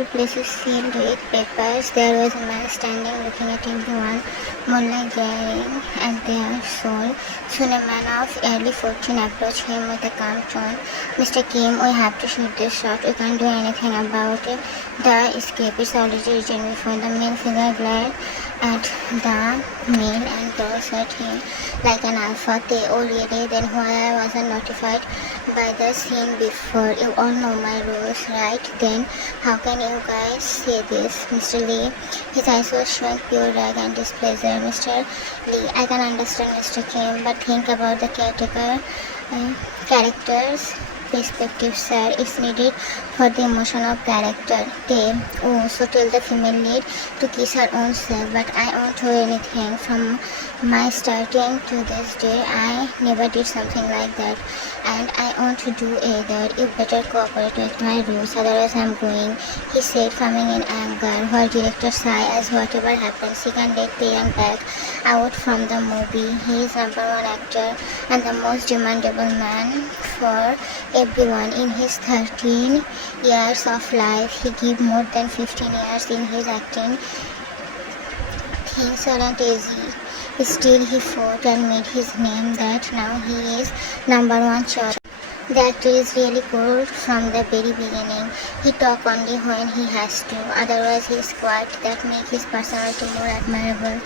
whole place is filled with papers. There was a man standing looking at everyone, moonlight glaring at their soul. Soon a man of early 14 approached him with a calm tone. Mr. Kim, we have to shoot this shot. We can't do anything about it. The escape is already written before. The male figure glared at the male and glanced at him like an alpha. Oh really? Then why I wasn't notified by the scene before? You all know my rules, right? Then how can you guys say this? Mr. Lee, his eyes were showing pure rage and displeasure. Mr. Lee, I can understand Mr. Kim, but think about the caretaker character's perspective, sir. It's needed for the emotion of character. Oh, so tell the female lead to kiss her own self, but I won't do anything. From my starting to this day, I never did something like that, and I won't do either. You better cooperate with my rules, otherwise I'm going, he said, frowning in anger, while director sighed as whatever happens, he can get Taehyung back out from the movie. He is number one actor and the most demandable man for everyone. In his 13 years of life, he gave more than 15 years in his acting. Things aren't easy. Still, he fought and made his name that now he is number one choice. The actor is really good from the very beginning. He talks only when he has to, otherwise he is quiet. That makes his personality more admirable.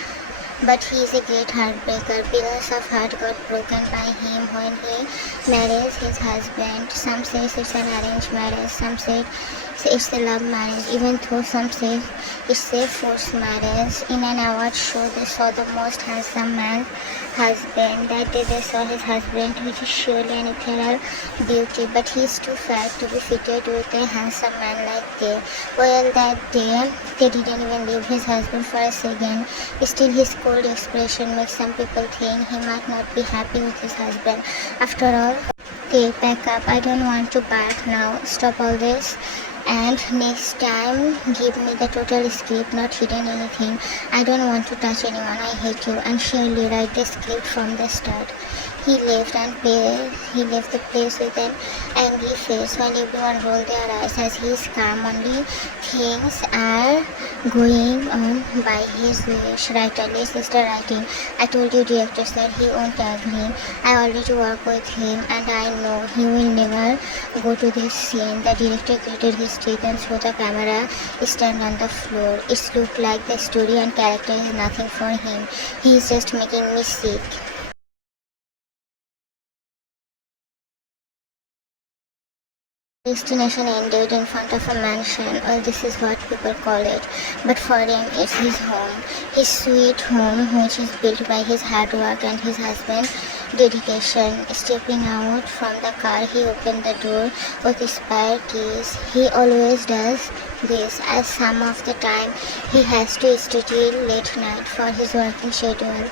But he is a great heartbreaker. Billions of hearts got broken by him when he married his husband. Some say it's an arranged marriage, some say it's a love marriage, even though some say it's a forced marriage. In an award show, they saw the most handsome man husband. That day they saw his husband, which is surely an ethereal beauty, but he is too fat to be fitted with a handsome man like they. Well, that day they didn't even leave his husband for a second. Still, his cold expression makes some people think he might not be happy with his husband. After all, they pack up. I don't want to bark now. Stop all this. And next time, give me the total script, not hidden anything. I don't want to touch anyone. I hate you. And surely write the script from the start. He left the place with an angry face while everyone rolled their eyes as he is calm. Only things are going on by his wish. Writer, sister writing. I told you, director said he won't agree. I already work with him and I know he will never go to this scene. The director gritted his teeth and saw the camera stand on the floor. It looked like the story and character is nothing for him. He is just making me sick. Destination ended in front of a mansion. Well, this is what people call it. But for him, it's his home. His sweet home, which is built by his hard work and his husband's dedication. Stepping out from the car, he opened the door with his spare keys. He always does this, as some of the time he has to stay till late night for his working schedule.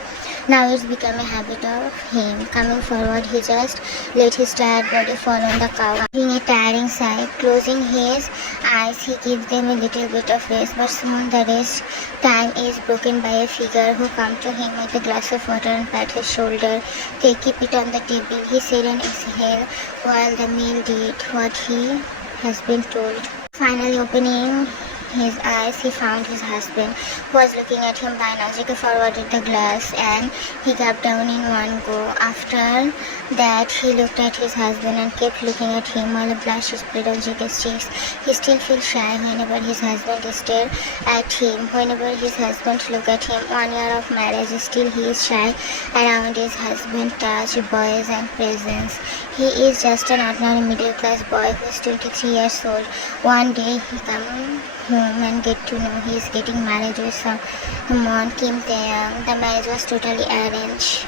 Now it's become a habit of him. Coming forward, he just let his tired body fall on the couch, giving a tiring sigh. Closing his eyes, he gives them a little bit of rest, but soon the rest time is broken by a figure who comes to him with a glass of water and pat his shoulder. They keep it on the table, he said and exhaled, while the male did what he has been told. Finally opening his eyes, he found his husband, who was looking at him by now. Jungkook forwarded the glass and he gulped down in one go. After that, he looked at his husband and kept looking at him while a blush spread on Jungkook's cheeks. He still feels shy whenever his husband stares at him. Whenever his husband looks at him, 1 year of marriage, still he is shy around his husband's touch, boys and presence. He is just an ordinary middle-class boy who is 23 years old. One day he comes home and get to know he is getting married with someone, Kim Taehyung. The marriage was totally arranged.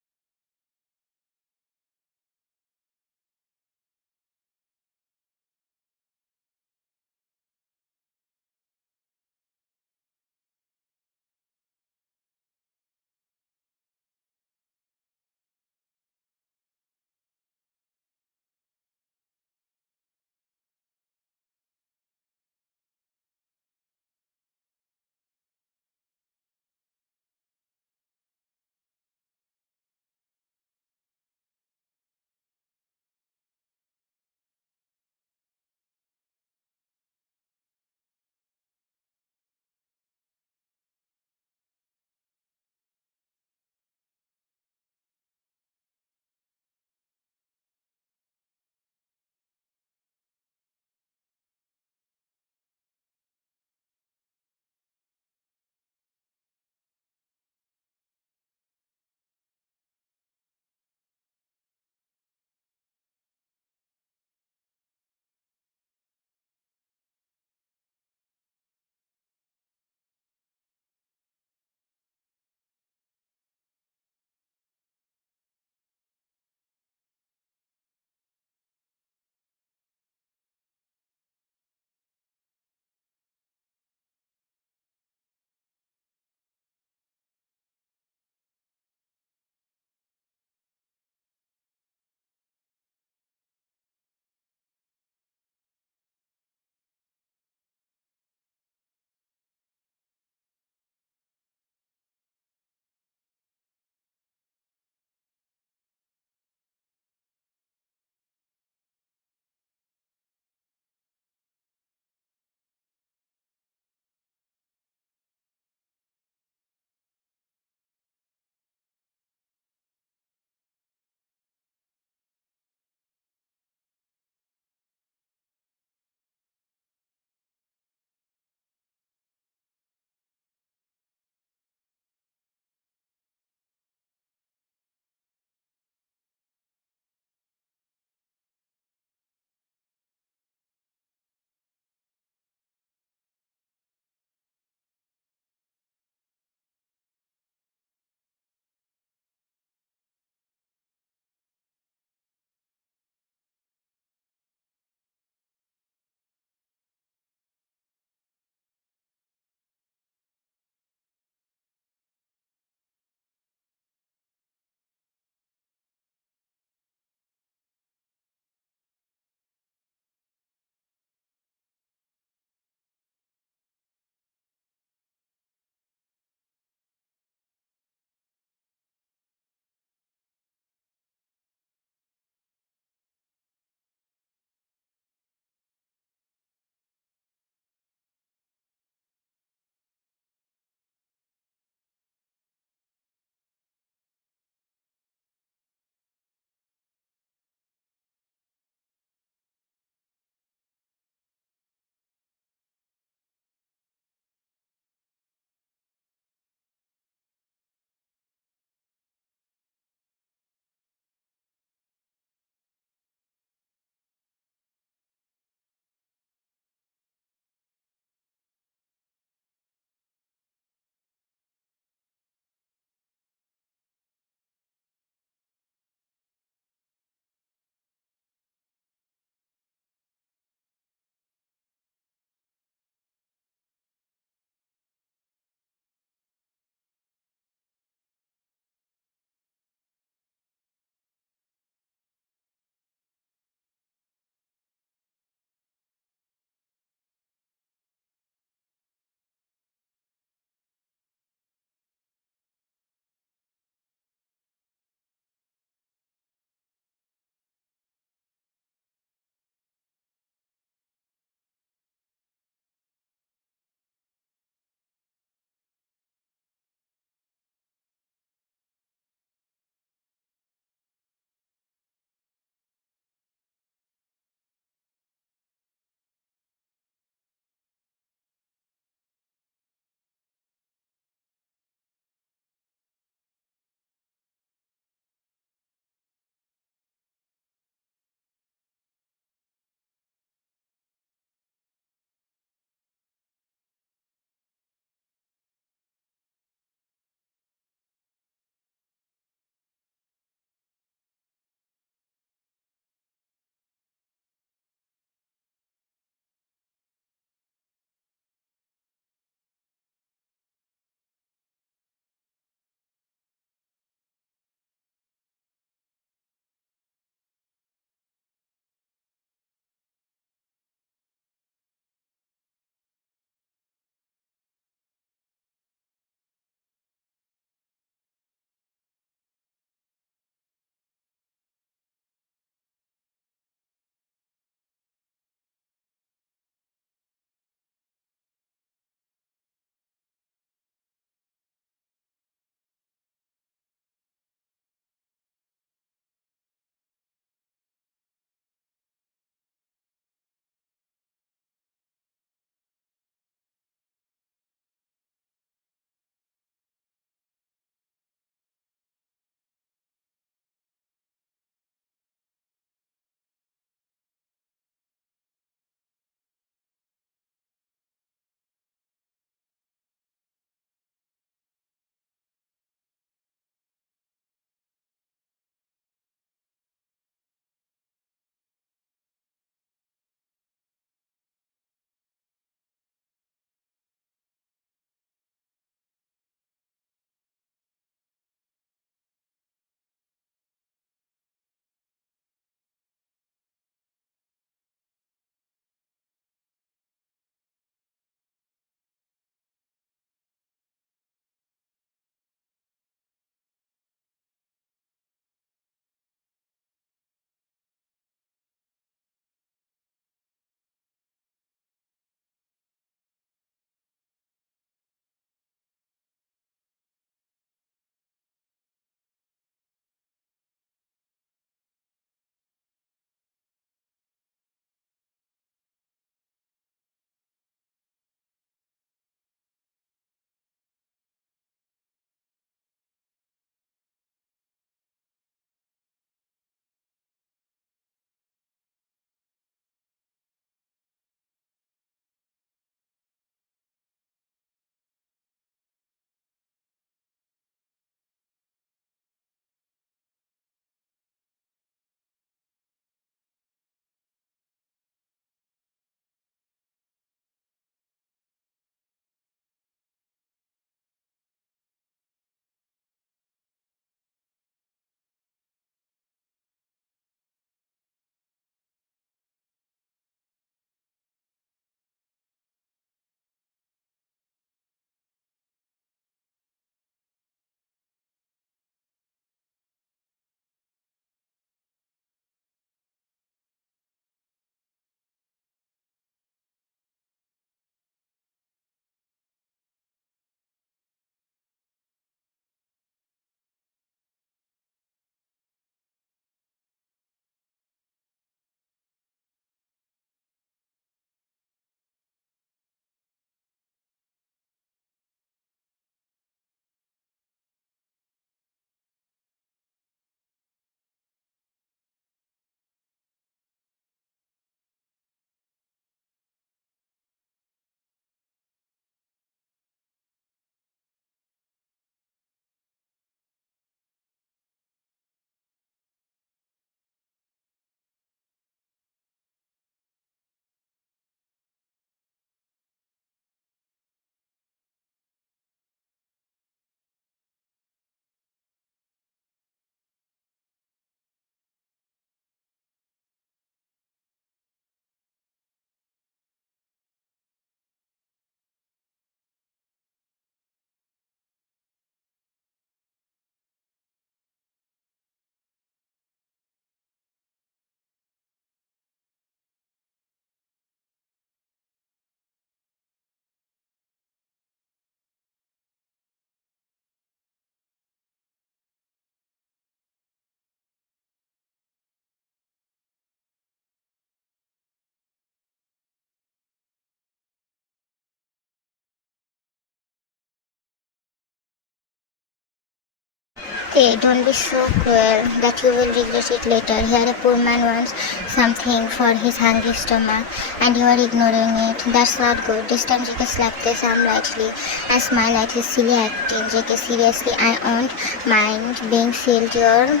Hey, don't be so cruel that you will regret it later. Here a poor man wants something for his hungry stomach and you are ignoring it. That's not good. This time JK slapped his arm lightly and smiled at his silly acting. JK, seriously, I won't mind being filled your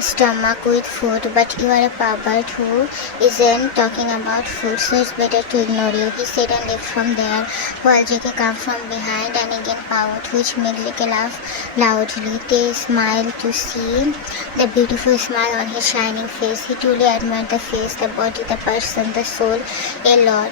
stomach with food, but you are a pervert who isn't talking about food, so it's better to ignore you, he said and left from there, while JK came from behind and again pout, which made JK laugh loudly. They smiled to see the beautiful smile on his shining face. He truly admired the face, the body, the person, the soul a lot.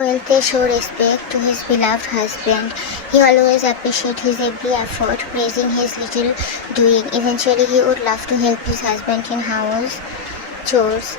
Well, they show respect to his beloved husband. He always appreciates his every effort, praising his little doing. Eventually, he would love to help his husband in house chores.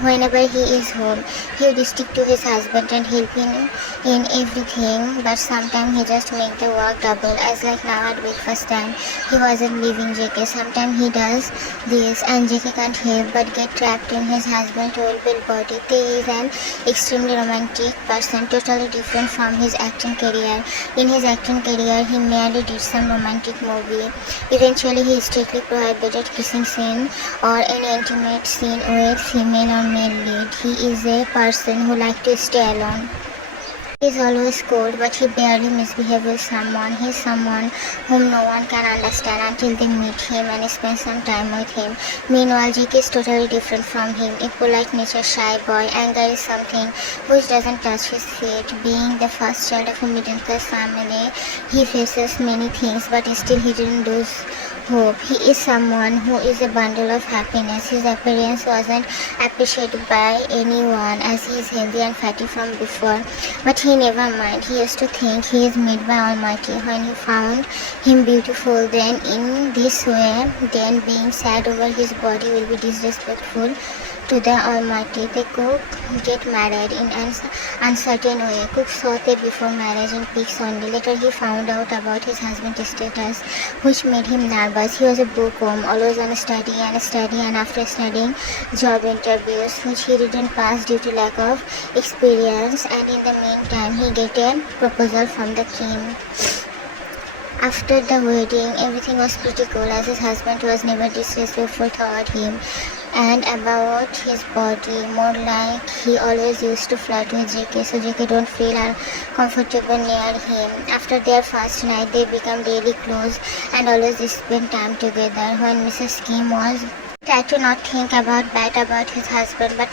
Whenever he is home, he would stick to his husband and help him in everything, but sometimes he just make the work double, as like now at breakfast time, he wasn't leaving JK. Sometimes he does this and JK can't help but get trapped in his husband's old bill body. He is an extremely romantic person, totally different from his acting career. In his acting career, he merely did some romantic movie. Eventually, he strictly prohibited kissing scene or any intimate scene with female or male lead. He is a person who likes to stay alone. He is always cold, but he barely misbehaves with someone. He is someone whom no one can understand until they meet him and spend some time with him. Meanwhile, JK is totally different from him. A polite nature shy boy, anger is something which doesn't touch his feet. Being the first child of a middle class family, he faces many things, but still he didn't lose hope. He is someone who is a bundle of happiness. His appearance wasn't appreciated by anyone as he is healthy and fatty from before. But he never mind. He used to think he is made by Almighty. When he found him beautiful, then in this way, then being sad over his body will be disrespectful to the Almighty. Taekook get married in an uncertain way. Cook saw Tae before marriage in pics only. Later he found out about his husband's status, which made him nervous. He was a bookworm, always on study, and after studying job interviews, which he didn't pass due to lack of experience, and in the meantime he get a proposal from the king. After the wedding, everything was pretty cool as his husband was never disrespectful toward him and about his body, more like he always used to flirt with JK so JK don't feel uncomfortable near him. After their first night, they become really close and always spend time together. When Mrs. Kim was tried to not think about bad about his husband, but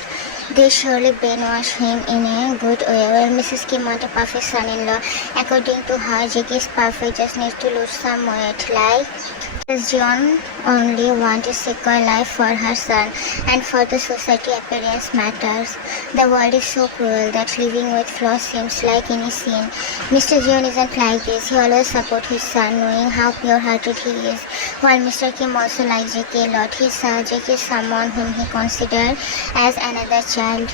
they surely brainwash him in a good way. Well, Mrs. Kim wanted a perfect son-in-law. According to her, JK is perfect, just needs to lose some weight. Like John only wants a secure life for her son, and for the society appearance matters. The world is so cruel that living with flaws seems like any sin. Mr. John isn't like this. He always supports his son, knowing how pure-hearted he is. While Mr. Kim also likes JK a lot, he saw JK is someone whom he considered as another child.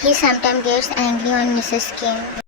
He sometimes gets angry on Mrs. Kim.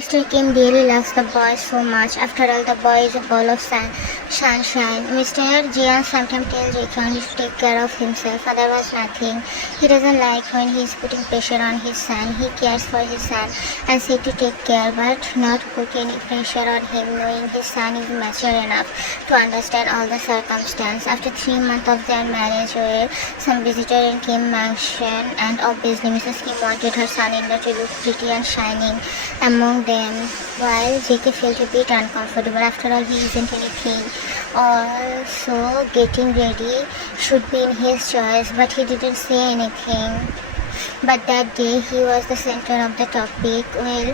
Mr. Kim really loves the boy so much. After all, the boy is a ball of sunshine. Mr. Jian sometimes tells Jaehyung to take care of himself, otherwise nothing. He doesn't like when he is putting pressure on his son. He cares for his son and said to take care, but not put any pressure on him, knowing his son is mature enough to understand all the circumstances. After 3 months of their marriage, where some visitor in Kim mansion, and obviously Mrs. Kim wanted her son-in-law to look pretty and shining among them. them, while JK felt a bit uncomfortable. After all, he isn't anything. Also, getting ready should be in his choice, but he didn't say anything. But that day he was the center of the topic. Well,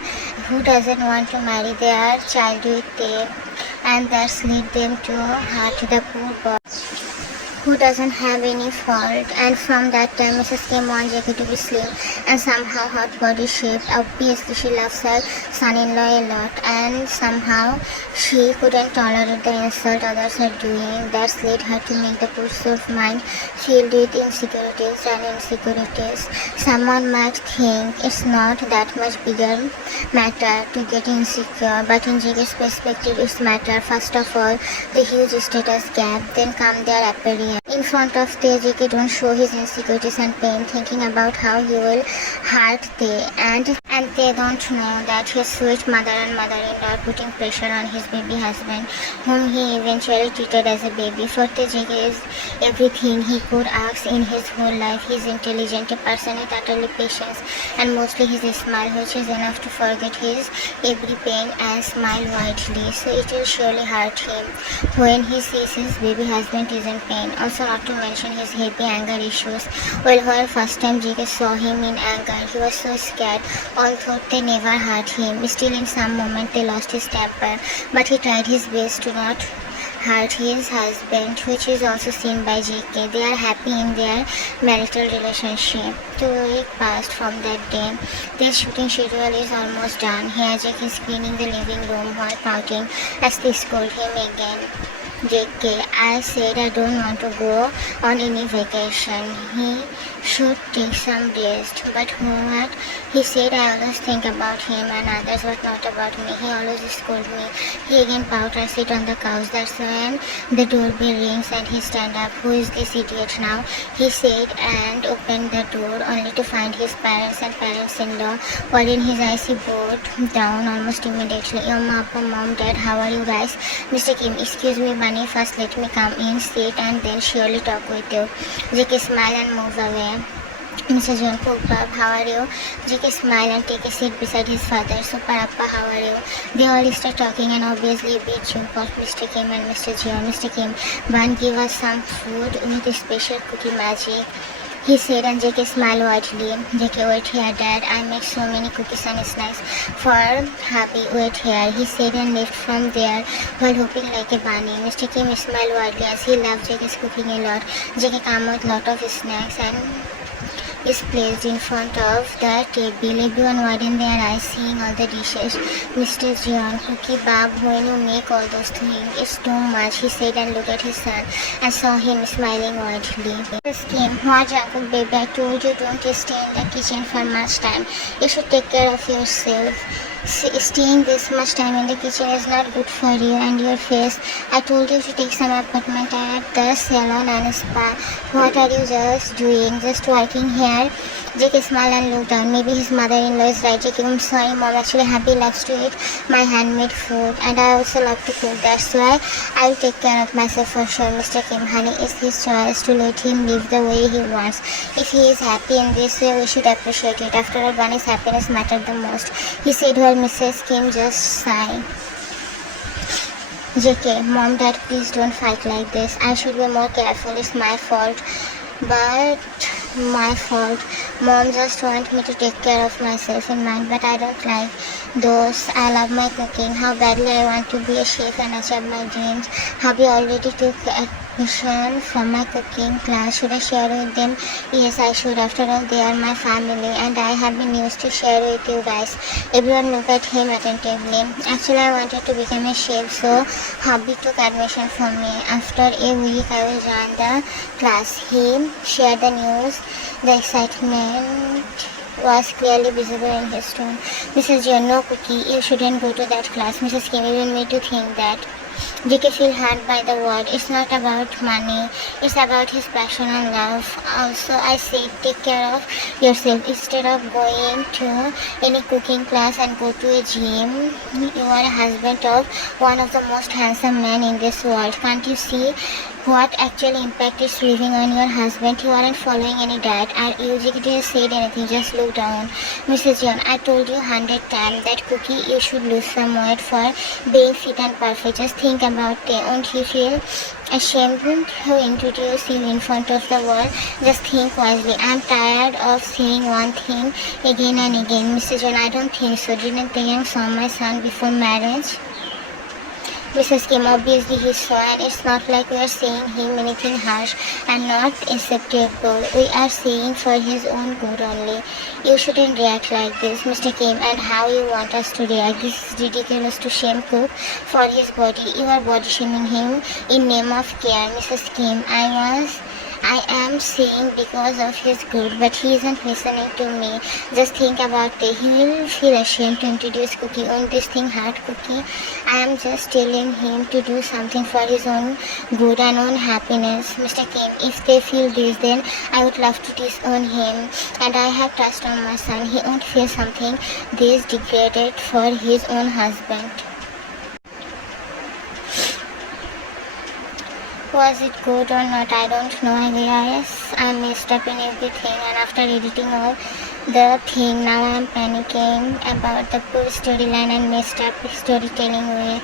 who doesn't want to marry their child with them? And thus lead them to hurt the poor boy who doesn't have any fault. And from that time Mrs. Kim wants JK to be slim and somehow hot body shaped. Obviously she loves her son-in-law a lot, and somehow she couldn't tolerate the insult others are doing. That's led her to make the pursuit of mind filled with insecurities. Someone might think it's not that much bigger matter to get insecure, but in JK's perspective it's matter. First of all, the huge status gap, then come their appearance. In front of the JK don't show his insecurities and pain, thinking about how he will hurt they, and they don't know that his sweet mother and mother-in-law are putting pressure on his baby husband, whom he eventually treated as a baby. For the JK is everything he could ask in his whole life. He is intelligent, a person with utterly patience, and mostly his smile, which is enough to forget his every pain and smile widely. So it will surely hurt him when he sees his baby husband is in pain. Also, not to mention his heavy anger issues. Well, when first time JK saw him in anger, he was so scared, although they never hurt him. Still, in some moment they lost his temper, but he tried his best to not hurt his husband, which is also seen by JK. They are happy in their marital relationship. 2 weeks passed from that day. Their shooting schedule is almost done. Here JK is cleaning the living room while pouting as they scold him again. JK, I said I don't want to go on any vacation. He should take some rest. But what? He said I always think about him and others, but not about me. He always scold me. He again pout and sit on the couch. That's when the doorbell rings and he stand up. Who is this idiot now? He said, and opened the door only to find his parents and parents-in-law. While in his eyes he bowed down almost immediately. Yo, mom, dad, how are you guys? Mr. Kim, excuse me, Bunny, first let me come in, sit, and then surely talk with you. JK smile and move away. Mr. Jungkook, Bob, how are you? JK smile and take a seat beside his father. Super Appa, how are you? They all start talking and obviously a bit Jungkook, Mr. Kim and Mr. Jeon. Mr. Kim, Ban, give us some food with a special cookie magic. He said, and JK smiled widely. JK, wait here, Dad. I make so many cookies and snacks for hubby. Wait here, he said, and left from there while hopping like a bunny. Mr. Kim smiled widely as he loved JK's cooking a lot. JK came with lot of snacks and is placed in front of the table. Everyone widened their eyes seeing all the dishes. Mr. Jeon, cookie Bob, when you make all those things, it's too much, he said and looked at his son and saw him smiling widely. Mrs. Kim, what Jungkook baby, I told you don't stay in the kitchen for much time. You should take care of yourself. Staying this much time in the kitchen is not good for you and your face. I told you to take some appointment at the salon and spa. What are you just doing? Just working here? JK smiled and looked down. Maybe his mother-in-law is right. JK, I'm sorry, Mom. Actually, Happy loves to eat my handmade food, and I also love to cook. That's why I will take care of myself for sure. Mr. Kim, honey, it's his choice to let him live the way he wants. If he is happy in this way, we should appreciate it. After all, Bunny's happiness matters the most, he said while Mrs. Kim just sighed. JK, Mom, Dad, please don't fight like this. I should be more careful. It's my fault. But my fault. Mom just want me to take care of myself in mind, but I don't like those. I love my cooking. How badly I want to be a chef and achieve my dreams. Hubby already took admission from my cooking class. Should I share with them? Yes, I should. After all, they are my family and I have been used to share with you guys. Everyone looked at him attentively. Actually, I wanted to become a chef, so hubby took admission from me. After a week, I will join the class. He shared the news. The excitement was clearly visible in his tone. Mrs. Jeon, no cookie, you shouldn't go to that class. Mrs. Kim even made to think that. JK feel hurt by the word. It's not about money. It's about his passion and love. Also, I say take care of yourself. Instead of going to any cooking class and go to a gym, you are a husband of one of the most handsome men in this world. Can't you see What actual impact is living on your husband? You aren't following any diet. You didn't say anything, just look down. Mrs. John, I told you 100 times that Cookie, you should lose some weight for being fit and perfect. Just think about it. Won't you feel ashamed to introduce you in front of the world? Just think wisely. I'm tired of saying one thing again and again. Mrs. John, I don't think so. Didn't Taehyung saw my son before marriage? Mrs. Kim, obviously he saw, and it's not like we are saying him anything harsh and not acceptable. We are saying for his own good only. You shouldn't react like this, Mr. Kim, and how you want us to react. This is ridiculous to shame Cook for his body. You are body shaming him in name of care, Mrs. Kim. I am saying because of his good, but he isn't listening to me. Just think about it. He will feel ashamed to introduce Cookie. Won't this thing hurt Cookie? I am just telling him to do something for his own good and own happiness. Mr. Kim, if they feel this, then I would love to disown him. And I have trust on my son. He won't feel something this degraded for his own husband. Was it good or not? I don't know. I messed up in everything, and after editing all the thing, now I'm panicking about the poor storyline and messed up storytelling way.